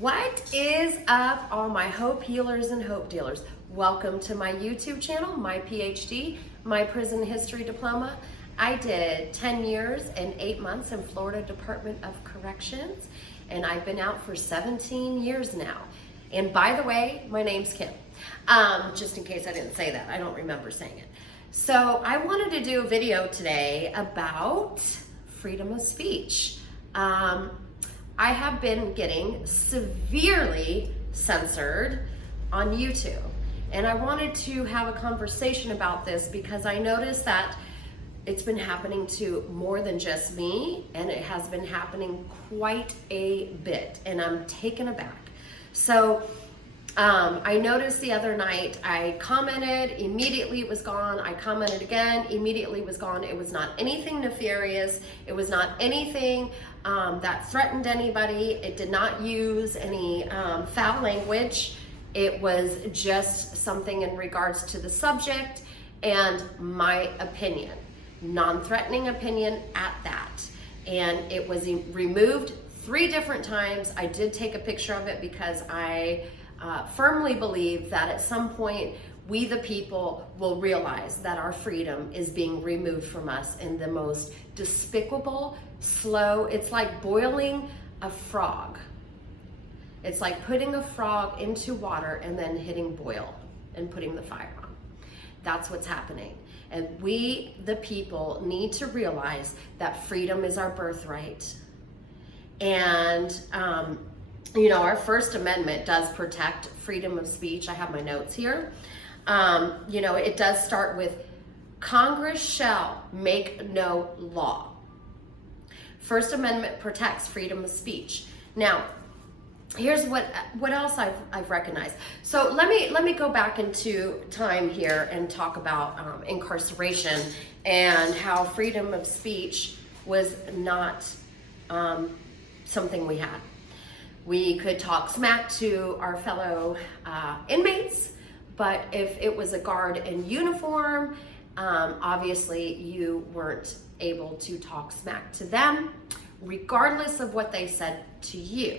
What is up, all my hope healers and hope dealers? Welcome to my YouTube channel, my PhD, my prison history diploma. I did 10 years and 8 months in Florida Department of Corrections, and I've been out for 17 years now. And by the way, my name's Kim. Just in case I didn't say that, I don't remember saying it. So I wanted to do a video today about freedom of speech. I have been getting severely censored on YouTube, and I wanted to have a conversation about this because I noticed that it's been happening to more than just me, and it has been happening quite a bit, and I'm taken aback. So I noticed the other night, I commented, immediately it was gone. I commented again, immediately it was gone. It was not anything nefarious. It was not anything that threatened anybody. It did not use any foul language. It was just something in regards to the subject and my opinion, non-threatening opinion at that. And it was removed 3 different times. I did take a picture of it because I firmly believe that at some point we the people will realize that our freedom is being removed from us in the most despicable, slow, it's like boiling a frog. It's like putting a frog into water and then hitting boil and putting the fire on. That's what's happening. And we the people need to realize that freedom is our birthright. And you know, our First Amendment does protect freedom of speech. I have my notes here. You know, it does start with Congress shall make no law. First Amendment protects freedom of speech. Now, here's what else I've recognized. So let me go back into time here and talk about incarceration and how freedom of speech was not something we had. We could talk smack to our fellow inmates, but if it was a guard in uniform, obviously you weren't able to talk smack to them, regardless of what they said to you.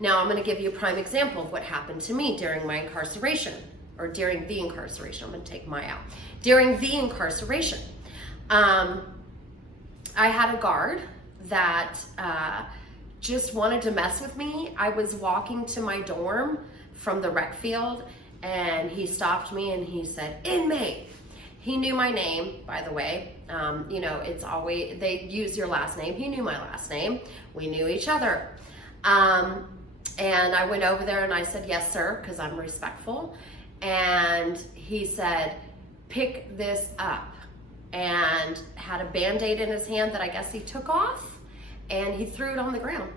Now, I'm going to give you a prime example of what happened to me during my incarceration, or during the incarceration. I'm going to take my out. During the incarceration, I had a guard that just wanted to mess with me. I was walking to my dorm from the rec field, and he stopped me and he said, "Inmate." He knew my name, by the way. You know, it's always, they use your last name. He knew my last name. We knew each other. And I went over there and I said, "Yes, sir," because I'm respectful. And he said, "Pick this up," and had a Band-Aid in his hand that I guess he took off, and he threw it on the ground.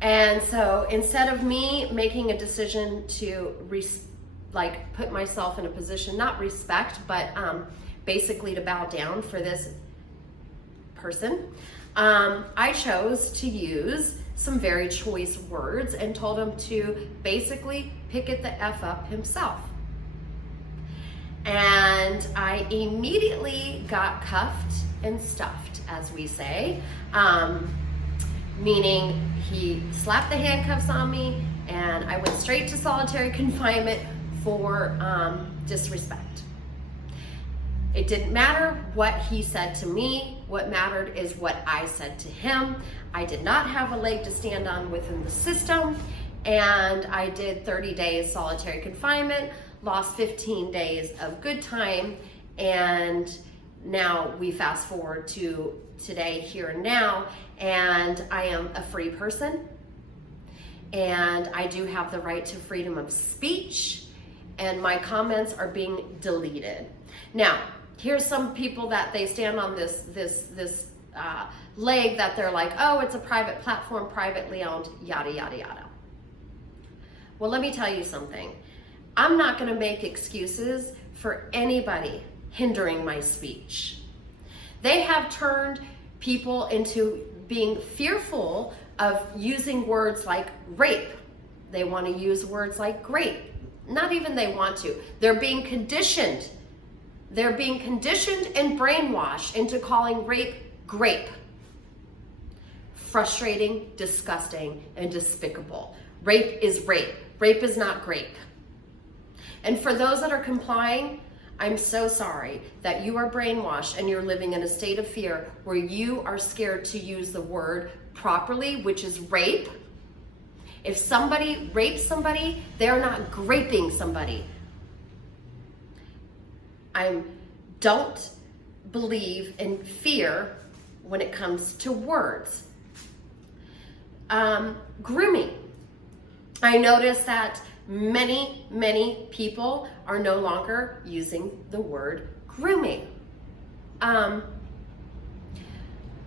And so instead of me making a decision to put myself in a position, not respect, but basically to bow down for this person, I chose to use some very choice words and told him to basically pick it the F up himself. And I immediately got cuffed and stuffed, as we say, meaning he slapped the handcuffs on me and I went straight to solitary confinement for disrespect. It didn't matter what he said to me. What mattered is what I said to him. I did not have a leg to stand on within the system, and I did 30 days solitary confinement, lost 15 days of good time, and now we fast forward to today, here and now, and I am a free person, and I do have the right to freedom of speech, and my comments are being deleted. Now, here's some people that they stand on this leg that they're like, "Oh, it's a private platform, privately owned, yada, yada, yada." Well, let me tell you something. I'm not going to make excuses for anybody hindering my speech. They have turned people into being fearful of using words like rape. They want to use words like grape. Not even they want to. They're being conditioned. They're being conditioned and brainwashed into calling rape grape. frustrating, disgusting, and despicable. Rape is rape. Rape is not grape. And for those that are complying, I'm so sorry that you are brainwashed and you're living in a state of fear where you are scared to use the word properly, which is rape. If somebody rapes somebody, they're not graping somebody. I don't believe in fear when it comes to words. Grooming. I notice that many people are no longer using the word grooming.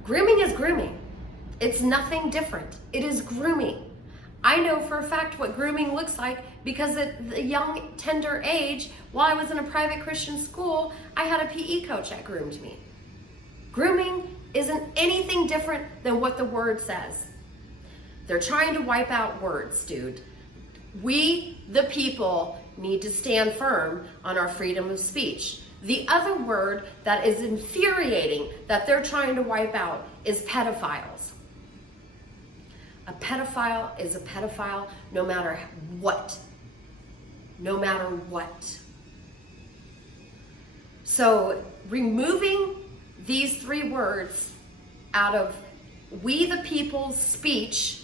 Grooming is grooming. It's nothing different. It is grooming. I know for a fact what grooming looks like because at the young, tender age, while I was in a private Christian school, I had a PE coach that groomed me. Grooming isn't anything different than what the word says. They're trying to wipe out words, dude. We, the people, need to stand firm on our freedom of speech. The other word that is infuriating that they're trying to wipe out is pedophiles. A pedophile is a pedophile no matter what. No matter what. So removing these three words out of we the people's speech,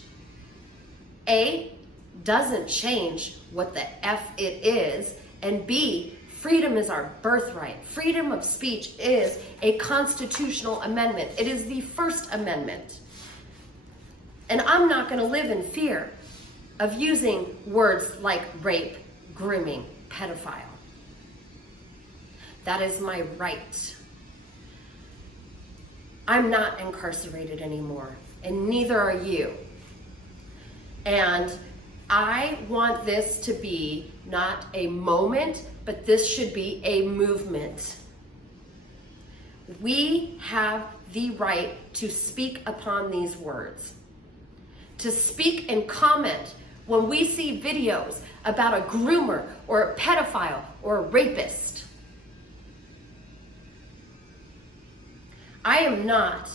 A, doesn't change what the F it is, and B, freedom is our birthright. Freedom of speech is a constitutional amendment. It is the First Amendment. And I'm not going to live in fear of using words like rape, grooming, pedophile. That is my right. I'm not incarcerated anymore, and neither are you. And I want this to be not a moment, but this should be a movement. We have the right to speak upon these words, to speak and comment when we see videos about a groomer or a pedophile or a rapist. I am not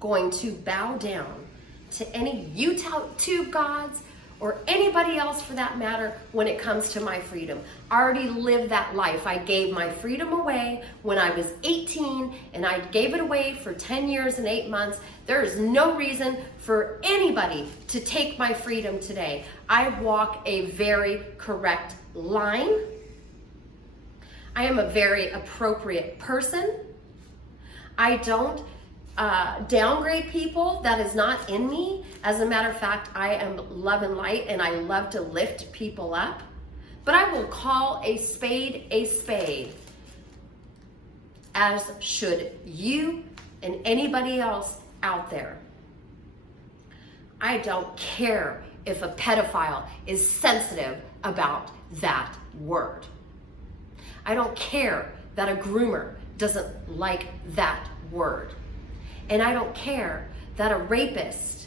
going to bow down to any YouTube gods or anybody else for that matter when it comes to my freedom. I already lived that life. I gave my freedom away when I was 18 and I gave it away for 10 years and 8 months. There is no reason for anybody to take my freedom today. I walk a very correct line. I am a very appropriate person. I don't downgrade people. That is not in me. As a matter of fact, I am love and light and I love to lift people up. But I will call a spade, as should you and anybody else out there. I don't care if a pedophile is sensitive about that word. I don't care that a groomer doesn't like that word. And I don't care that a rapist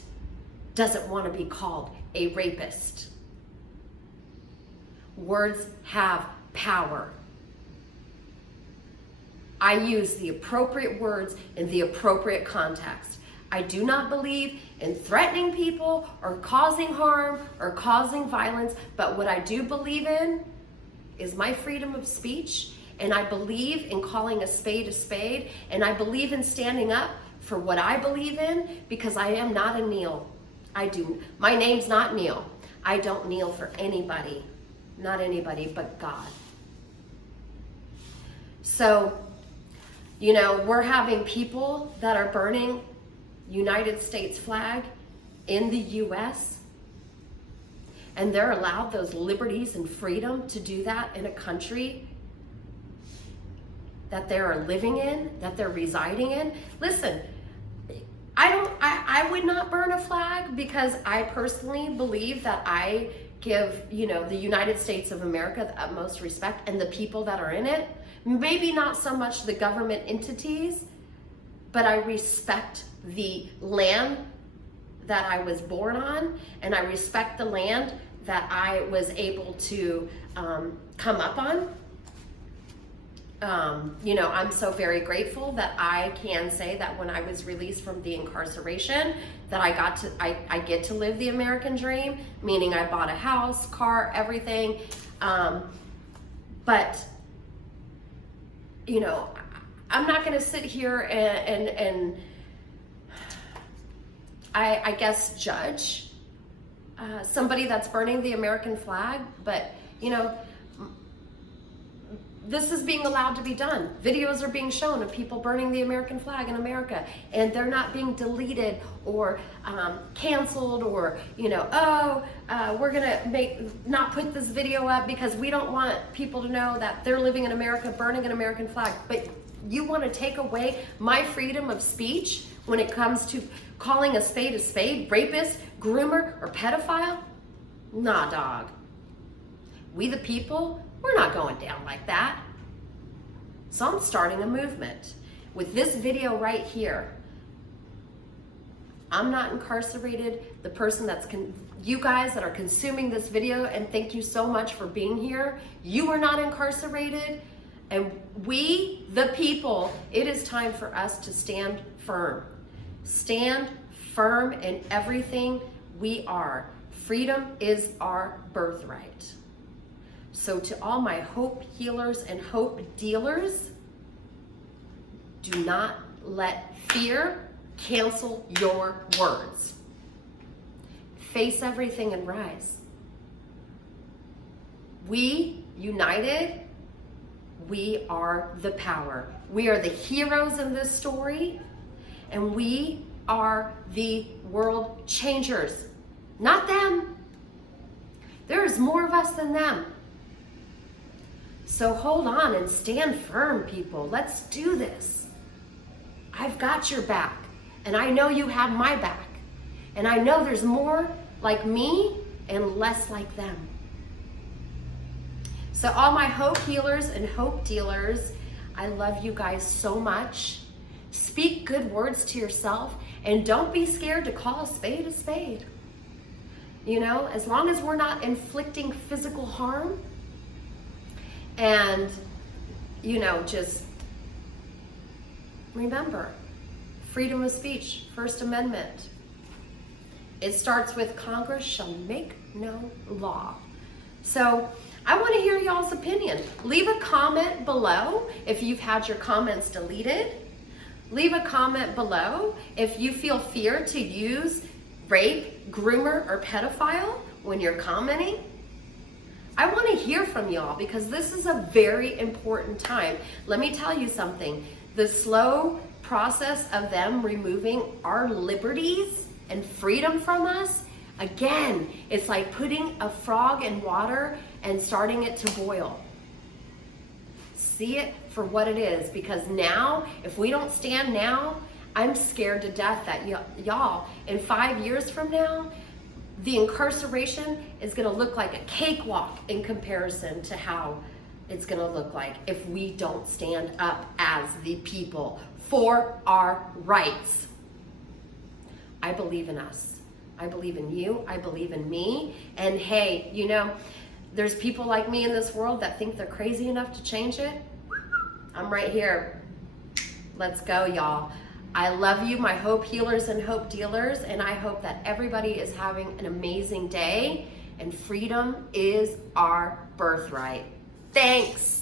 doesn't want to be called a rapist. Words have power. I use the appropriate words in the appropriate context. I do not believe in threatening people or causing harm or causing violence, but what I do believe in is my freedom of speech, and I believe in calling a spade, and I believe in standing up for what I believe in, because I am not a Neil. My name's not Neil. I don't kneel for anybody, not anybody but God. So, we're having people that are burning United States flag in the U.S., and they're allowed those liberties and freedom to do that in a country that they are living in, that they're residing in. Listen, I would not burn a flag because I personally believe that I give, the United States of America the utmost respect and the people that are in it. Maybe not so much the government entities, but I respect the land that I was born on, and I respect the land that I was able to come up on. You know, I'm so very grateful that I can say that when I was released from the incarceration, that I get to live the American dream, meaning I bought a house, car, everything. But, you know, I'm not going to sit here and I guess judge somebody that's burning the American flag, but, you know, this is being allowed to be done. Videos are being shown of people burning the American flag in America, and they're not being deleted or canceled, or, you know, we're gonna not put this video up because we don't want people to know that they're living in America burning an American flag. But you want to take away my freedom of speech when it comes to calling a spade, rapist, groomer, or pedophile? Nah, dog. We the people, we're not going down like that. So I'm starting a movement. With this video right here, I'm not incarcerated. The person that's, you guys that are consuming this video, and thank you so much for being here, you are not incarcerated. And we, the people, it is time for us to stand firm. Stand firm in everything we are. Freedom is our birthright. So to all my hope healers and hope dealers, do not let fear cancel your words. Face everything and rise. We, united, we are the power. We are the heroes in this story, and we are the world changers, not them. There is more of us than them. So hold on and stand firm, people. Let's do this. I've got your back, and I know you have my back. And I know there's more like me and less like them. So all my hope healers and hope dealers, I love you guys so much. Speak good words to yourself, and don't be scared to call a spade a spade. You know, as long as we're not inflicting physical harm, and, you know, just remember, freedom of speech, First Amendment. It starts with Congress shall make no law. So I want to hear y'all's opinion. Leave a comment below if you've had your comments deleted. Leave a comment below if you feel fear to use rape, groomer, or pedophile when you're commenting. I want to hear from y'all because this is a very important time. Let me tell you something. The slow process of them removing our liberties and freedom from us, again, it's like putting a frog in water and starting it to boil. See it for what it is, because now, if we don't stand now, I'm scared to death that y'all, in 5 years from now, the incarceration is going to look like a cakewalk in comparison to how it's going to look like if we don't stand up as the people for our rights. I believe in us. I believe in you. I believe in me. And hey, you know, there's people like me in this world that think they're crazy enough to change it. I'm right here. Let's go, y'all. I love you, my hope healers and hope dealers, and I hope that everybody is having an amazing day, and freedom is our birthright. Thanks.